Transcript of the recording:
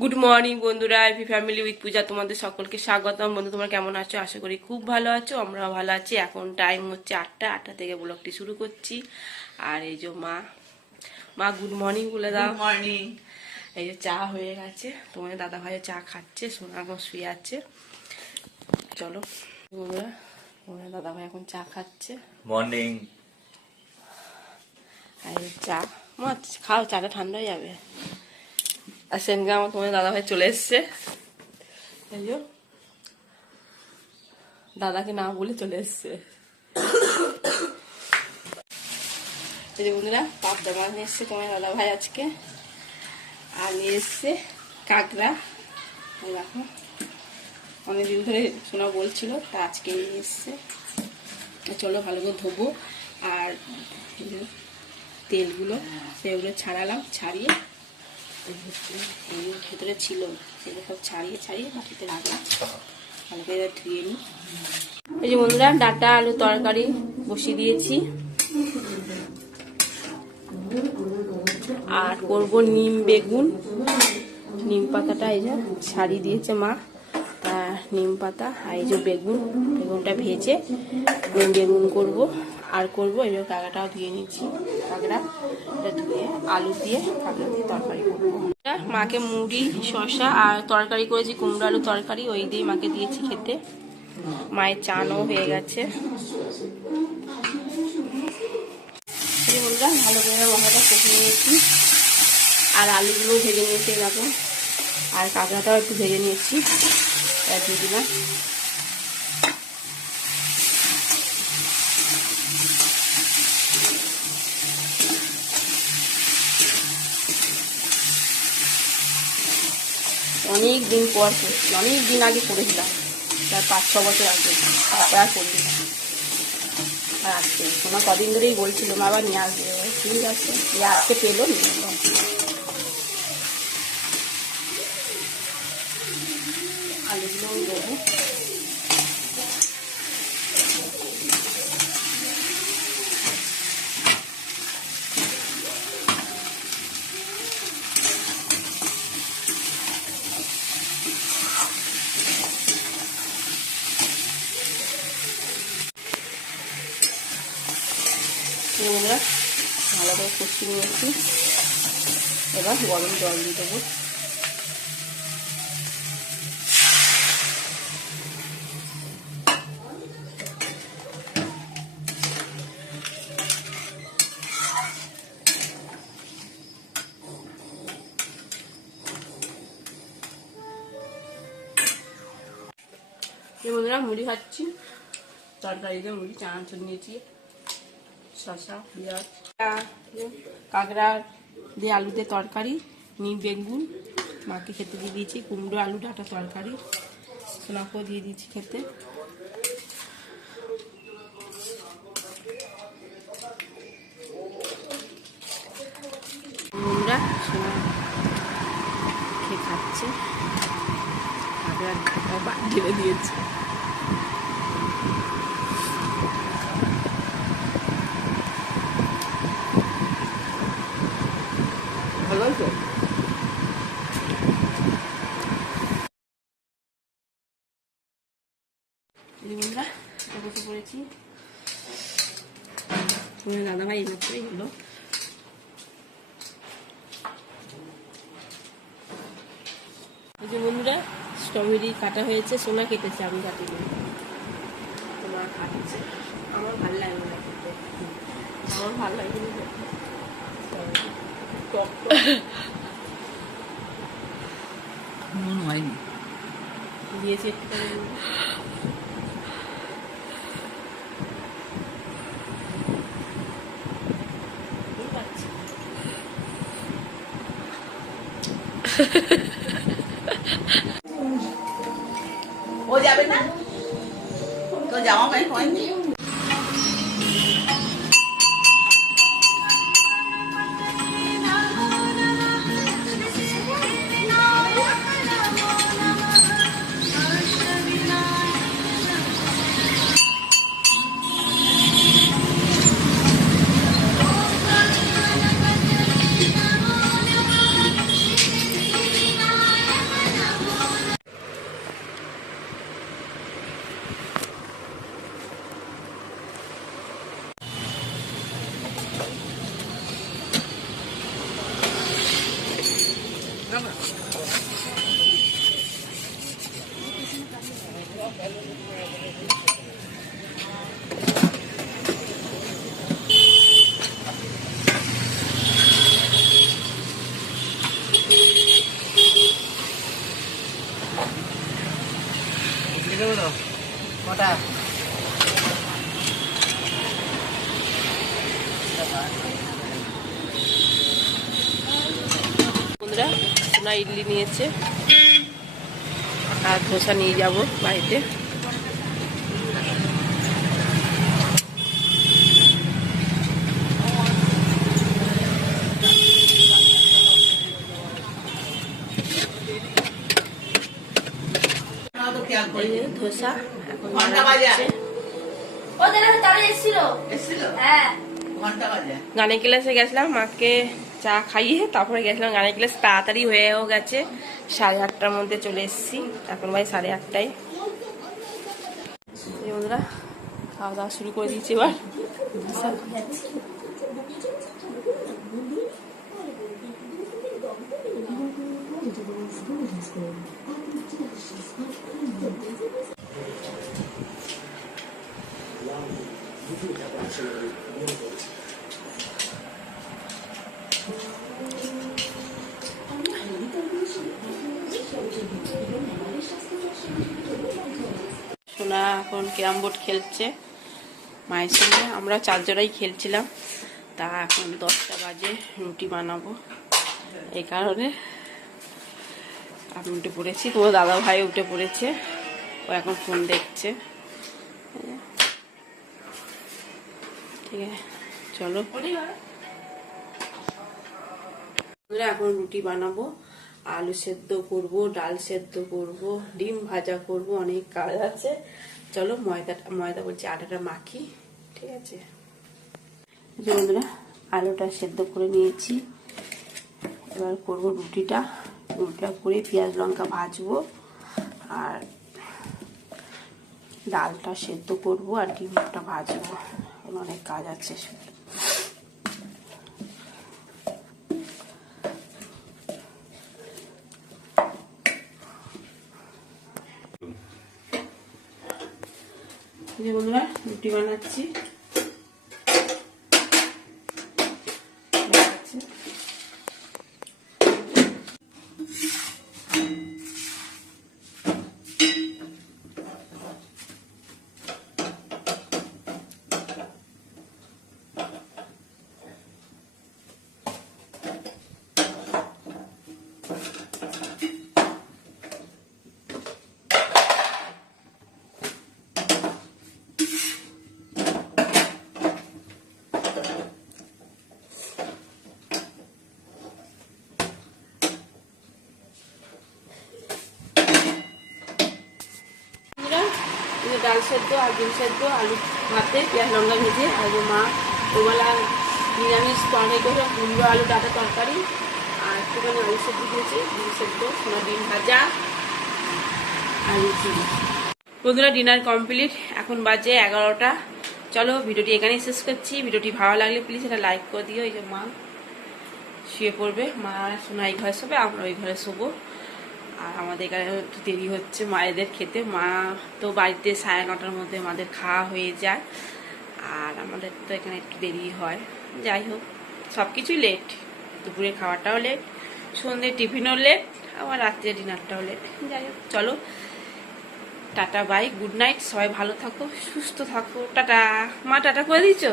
Good morning বন্ধুরা, AV family with পূজা তোমাদের সকলকে স্বাগতম। বন্ধু তোমরা কেমন আছো? আশা করি খুব ভালো আছো, আমরাও ভালো আছি। এখন টাইম হচ্ছে 8টা থেকে ব্লগটি শুরু করছি। আর এই যে মা গুড মর্নিং বলে দাও। Good morning. এই যে চা হয়ে গেছে, তোমাদের দাদা ভাই চা খাচ্ছে, সোনা এখন শুয়ে আছে। চলো বন্ধুরা, তোমাদের দাদা ভাই এখন চা খাচ্ছে। মর্নিং। আর চা মা খাও, চাটা ঠান্ডা হয়ে যাবে। আর সেনকে আমার তোমাদের দাদা ভাই চলে এসছে। দাদাকে না বলে চলে এসছে। বন্ধুরা পাবদা মাছ নিয়ে এসছে তোমার দাদা ভাই আজকে, আর নিয়ে এসছে কাঁকড়া। দেখো অনেকদিন ধরে শোনা বলছিল, তা আজকে নিয়ে এসছে। চলো ভালো করে ধোবো, আর তেলগুলো সেগুলো ছাড়ালাম, ছাড়িয়ে ভেতরে ছিল সেগুলো সব ছাড়িয়ে মাটিতে রাখলাম। ভালো করে ধুয়ে নিই। এই যে বন্ধুরা ডাটা আলু তরকারি বসিয়ে দিয়েছি, আর করব নিম বেগুন। নিম পাতাটা এই যে ছাড়িয়ে দিয়েছে মা, তা নিম পাতা আর এই যে বেগুনটা ভেজে বেগুন করব। আর করবো এই যে কাঁকড়াটাও ধুয়ে নিচ্ছি, কাঁকড়া ধুয়ে আলু দিয়ে কাঁকড়া দিয়ে তরকারি করবো। মাকে মুড়ি শসা আর তরকারি করেছি, কুমড়ো আলু তরকারি, ওই দিয়ে মাকে দিয়েছি খেতে। মায়ের চানও হয়ে গেছে। ভালো করে মশলাটা কষিয়ে নিয়েছি, আর আলুগুলো ভেজে নিয়েছি এরকম, আর কাঁকড়াটাও একটু ভেজে নিয়েছি, দিয়ে দিলাম। অনেক দিন পর করছি, অনেক দিন আগে করেছিলাম, প্রায় 5-6 বছর আগে, তারপর আর করলি না। আর আজকে তোমার কদিন ধরেই বলছিল মা আবার নিয়ে আসবে, ঠিক আছে আজকে পেলো নিয়ে এলো। আলুগুলো দেবো। বন্ধুরা ভালো করে কষিয়ে নিয়েছি, এবার গরম জল দিয়ে দেবো। বন্ধুরা মুড়ি খাচ্ছি, তরকারি দিয়ে মুড়ি চানাচুর নিয়েছি, শসা পেঁয়াজ, কাঁকড়া দিয়ে আলু দিয়ে তরকারি, নিম বেগুন মাকে খেতে দিয়ে দিয়েছি, কুমড়ো আলু ডাঁটা তরকারি সোনাকেও দিয়ে দিয়েছি খেতে। বন্ধুরা সোনা খেয়ে খাচ্ছে, কাঁকড়া বাদ ঢেলে দিয়েছে। ভালো তো বন্ধুরা বসে পড়েছি। দাদা ভাই এইমাত্রই হলো। এই যে বন্ধুরা স্ট্রবেরি কাটা হয়েছে, সোনা কেটেছে, আমি কাটিনি, তোমার কাটছে। আমার ভালো লাগে না খেতে, আমার ভালো লাগে না হয়নি দিয়েছি একটু। ও যাবে না, তো জামা প্যান্ট হয়নি। কটা বন্ধুরা সোনা ইডলি নিয়েছে আর ধোসা নিয়ে যাব বাড়িতে। এই যে ধোসা এখন ঘন্টা বাজে ঘন্টা বাজে গানের ক্লাসে গেছিলাম, মাকে চা খাইয়ে তারপরে গেছিলাম গানের ক্লাস। তাড়াতাড়ি হয়েও গেছে, 8:30টার মধ্যে চলে এসেছি। এখন ভাই 8:30টায়। বন্ধুরা খাওয়া দাওয়া শুরু করে দিয়েছি এবার। সোনা এখন ক্যারাম বোর্ড খেলছে মায়ের সঙ্গে, আমরা 4 জনাই খেলছিলাম। তা এখন 10টা বাজে, রুটি বানাবো, এই কারণে আমি উঠে পড়েছি। তোমার দাদা ভাই উঠে পড়েছে, ও এখন ফোন দেখছে। ঠিক আছে চলো, এখন রুটি বানাবো, আলু সেদ্ধ করব, ডাল সেদ্ধ করব, ডিম ভাজা করব, অনেক কাজ আছে। চলো ময়দা বলছি আটাটা মাখি। ঠিক আছে বন্ধুরা, আলুটা সেদ্ধ করে নিয়েছি, এবার করব রুটিটা করে পেঁয়াজ লঙ্কা ভাজবো, আর ডালটা সেদ্ধ করব, আর ডিমটা ভাজবো। অনেক কাজ আছে। বন্ধুরা রুটি বানাচ্ছি। ডাল সেদ্ধ আর ডিম সেদ্ধ, আলু ভাতে পেঁয়াজ লঙ্কা ভেজে, আর মা ওবেলা নিরামিষ তরকারি করে কুমড়ো আলু ডাটা তরকারি, আর একটুখানি আলু সেদ্ধ দিয়েছি, ডিম সেদ্ধ, সোনা ডিম ভাজা, আলু চিনি। বন্ধুরা ডিনার কমপ্লিট, এখন বাজে 11টা। চলো ভিডিওটি এখানেই শেষ করছি। ভিডিওটি ভালো লাগলে প্লিজ এটা লাইক করে দিও। এই যে মা শুয়ে পড়বে, মা সোনা এই ঘরে শোবে, আমরা ওই ঘরে শোবো। আর আমাদের এখানে একটু দেরি হচ্ছে মায়েদের খেতে। মা তো বাড়িতে 9:30টার মধ্যে আমাদের খাওয়া হয়ে যায়, আর আমাদের তো এখানে একটু দেরি হয়। যাই হোক, সব কিছুই লেট, দুপুরে খাওয়াটাও লেট, সন্ধ্যে টিফিনও লেট, আবার রাত্রে ডিনারটাও লেট। যাই হোক চলো, টাটা বাই, গুড নাইট, সবাই ভালো থাকো, সুস্থ থাকো, টাটা। মা টাটা করে দিয়েছো।